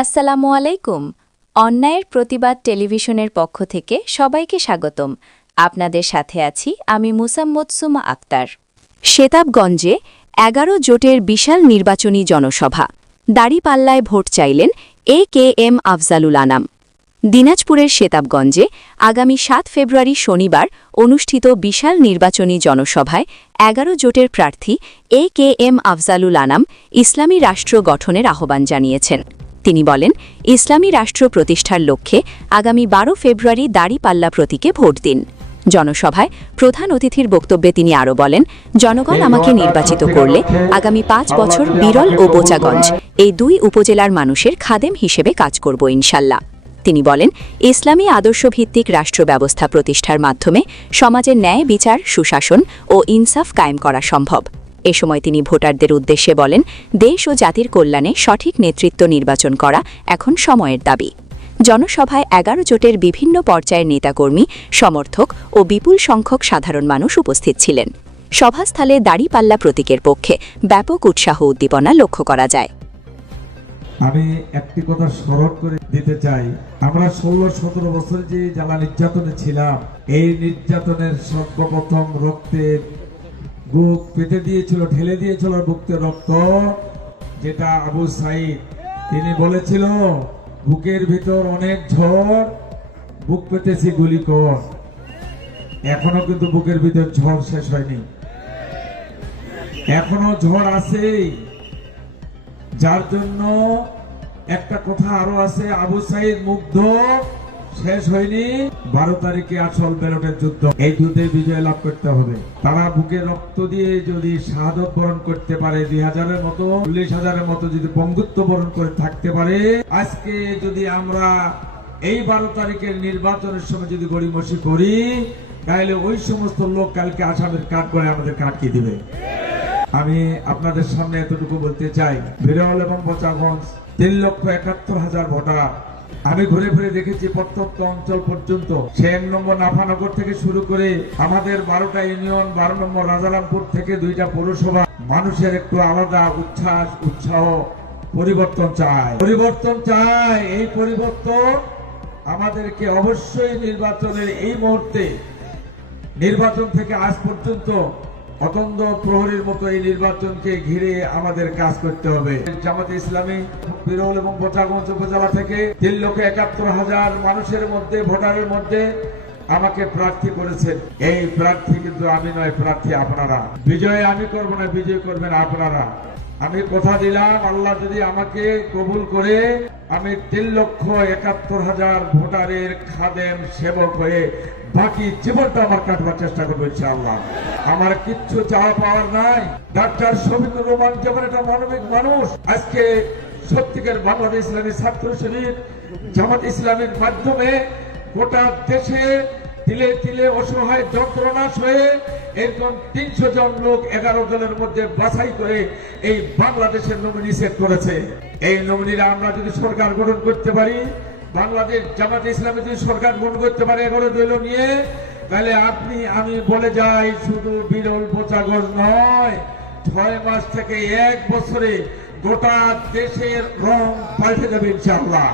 আসসালামু আলাইকুম। অন্যায়ের প্রতিবাদ টেলিভিশনের পক্ষ থেকে সবাইকে স্বাগতম। আপনাদের সাথে আছি আমি মুসাম্মদ সুমা আক্তার। সেতাবগঞ্জে ১১ জোটের বিশাল নির্বাচনী জনসভা। দাড়িপাল্লায় ভোট চাইলেন AKM আফজালুল আনাম। দিনাজপুরের সেতাবগঞ্জে আগামী ৭ ফেব্রুয়ারি শনিবার অনুষ্ঠিত বিশাল নির্বাচনী জনসভায় ১১ জোটের প্রার্থী AKM আফজালুল আনাম ইসলামী রাষ্ট্র গঠনের আহ্বান জানিয়েছেন। তিনি বলেন, ইসলামী রাষ্ট্র প্রতিষ্ঠার লক্ষ্যে আগামী ১২ ফেব্রুয়ারি দাড়িপাল্লা প্রতীকে ভোট দিন। জনসভায় প্রধান অতিথির বক্তব্যে তিনি আরও বলেন, জনগণ আমাকে নির্বাচিত করলে আগামী ৫ বছর বিরল ও বোচাগঞ্জ এই দুই উপজেলার মানুষের খাদেম হিসেবে কাজ করব ইনশাল্লাহ। তিনি বলেন, ইসলামী আদর্শভিত্তিক রাষ্ট্র ব্যবস্থা প্রতিষ্ঠার মাধ্যমে সমাজের ন্যায় বিচার, সুশাসন ও ইনসাফ কায়েম করা সম্ভব। এ সময় তিনি ভোটারদের উদ্দেশ্যে বলেন, দেশ ও জাতির কল্যাণে সঠিক নেতৃত্ব নির্বাচন করা এখন সময়ের দাবি। জনসভায় ১১ জোটের বিভিন্ন পর্যায়ের নেতাকর্মী, সমর্থক ও বিপুল সংখ্যক সাধারণ মানুষ উপস্থিত ছিলেন। সভাস্থলে দাড়িপাল্লা প্রতীকের পক্ষে ব্যাপক উৎসাহ উদ্দীপনা লক্ষ্য করা যায়। আমি একটি কথা স্মরণ করে দিতে চাই, আমরা ১৬-১৭ বছর যে জ্বালা নির্যাতনে ছিলাম, এই নির্যাতনের সর্বপ্রথম রক্তের বুক পেতে দিয়েছিল, ঢেলে দিয়েছিল বুকের রক্ত, যেটা আবু সাইদ তিনি বলেছিল, বুকের ভিতর অনেক ঝড়, বুক পেতেছি গুলি কর। এখনো কিন্তু বুকের ভিতর ঝড় শেষ হয়নি, এখনো ঝড় আছে। যার জন্য একটা কথা আরো আছে, আবু সাইদ মুগ্ধ শেষ হয়নি, ১২ তারিখে আসল ব্যালটের যুদ্ধ। এই যুদ্ধে বিজয় লাভ করতে হবে। তারা বুকে রক্ত দিয়ে যদি শাহাদত বরণ করতে পারে, ২০০০-এর মতো ৪০,০০০-এর মতো যদি বঙ্গুত্ব বরণ করে থাকতে পারে, আজকে যদি আমরা এই ১২ তারিখের নির্বাচনের সময় যদি গড়িমসি করি, তাহলে ওই সমস্ত লোক কালকে আসামের কাঠ করে আমাদের কাটকে দিবে। আমি আপনাদের সামনে এতটুকু বলতে চাই, বিরল এবং বোচাগঞ্জ ৩,৭১,০০০ ভোটার। আমি ঘুরে ঘুরে দেখেছি প্রত্যন্ত অঞ্চল পর্যন্ত, সে ১ নম্বর নাফানগর থেকে শুরু করে আমাদের ১২টা ইউনিয়ন, ১২ নম্বর রাজারামপুর থেকে ২টা পৌরসভা, মানুষের একটু আলাদা উচ্ছ্বাস, উৎসাহ, পরিবর্তন চায়, পরিবর্তন চায়। এই পরিবর্তন আমাদেরকে অবশ্যই নির্বাচনের এই মুহূর্তে, নির্বাচন থেকে আজ পর্যন্ত অতন্দ প্রহরীর মতো এই নির্বাচনকে ঘিরে আমাদের কাজ করতে হবে। জামাতে ইসলামী বিরল এবং বোচাগঞ্জ উপজেলা থেকে ৩,৭১,০০০ মানুষের মধ্যে, ভোটারের মধ্যে আমাকে প্রার্থী করেছেন। এই প্রার্থী কিন্তু আমি নয়, প্রার্থী আপনারা। বিজয় আমি করব না, বিজয় করবেন আপনারা। আমি কথা দিলাম, আল্লাহ যদি আমাকে কবুল করে, আমি ৩,৭১,০০০ ভোটারের খাদেম সেবক হয়ে বাকি জীবনটা আমার কাটবার চেষ্টা করবো ইনশাআল্লাহ। আমার কিচ্ছু চাওয়া পাওয়ার নাই। ডাক্তার শফিকুর রহমান যেমন একটা মানবিক মানুষ, আজকে সত্যিকার বাংলাদেশ ইসলামী ছাত্র শিবির জামাত ইসলামের মাধ্যমে গোটা দেশে তিলে তিলে অসহায় যন্ত্রণা হয়ে এরকম ৩০০ জন লোক ১১ জনের মধ্যে বাছাই করে এই বাংলাদেশের নমিনি সেট করেছে। এই নমিনিরা আমরা যদি সরকার গঠন করতে পারি, বাংলাদেশ জামাতে ইসলামী যদি সরকার গঠন করতে পারে ১১ দল নিয়ে, তাহলে আপনি আমি বলে যাই, শুধু বিরল বোচাগঞ্জ নয়, ৬ মাস থেকে ১ বছরে গোটা দেশের রং পাল্টে যাবে ইনশাআল্লাহ।